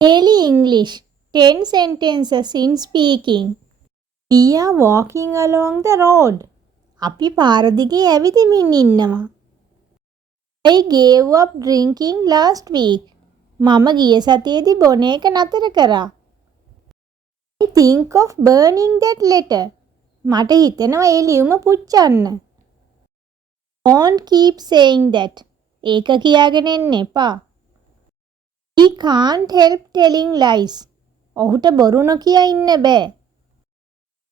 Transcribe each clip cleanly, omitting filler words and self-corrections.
Daily English 10 sentences in speaking. We are walking along the road. අපි පාර දිගේ ඇවිදිමින් ඉන්නවා. I gave up drinking last week. මම ගිය සතියේදී බොන එක නතර කරා. I think of burning that letter. මට හිතෙනවා ඒ ලියුම පුච්චන්න. Don't keep saying that. ඒක කියාගෙන එන්න එපා. He can't help telling lies. ඔහුට බොරු නොකිය ඉන්න බෑ.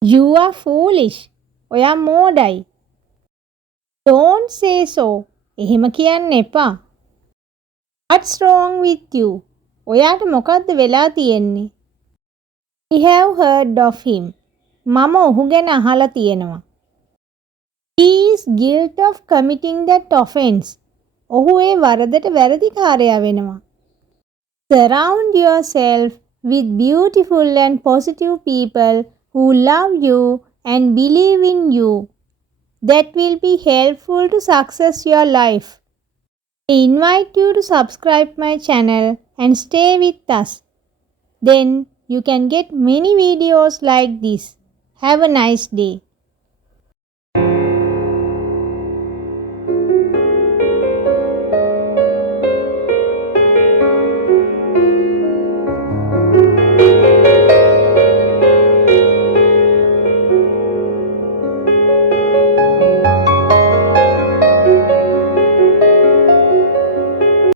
You are foolish. ඔයා මෝඩයි. Don't say so. එහෙම කියන්න එපා. What's wrong with you? ඔයාට මොකද්ද වෙලා තියෙන්නේ? I have heard of him. මම ඔහු ගැන අහලා තියෙනවා. He is guilty of committing that offense. ඔහු ඒ වරදට වැරදිකාරයා වෙනවා. Surround yourself with beautiful and positive people who love you and believe in you. That will be helpful to success your life. I invite you to subscribe my channel and stay with us. Then you can get many videos like this. Have a nice day.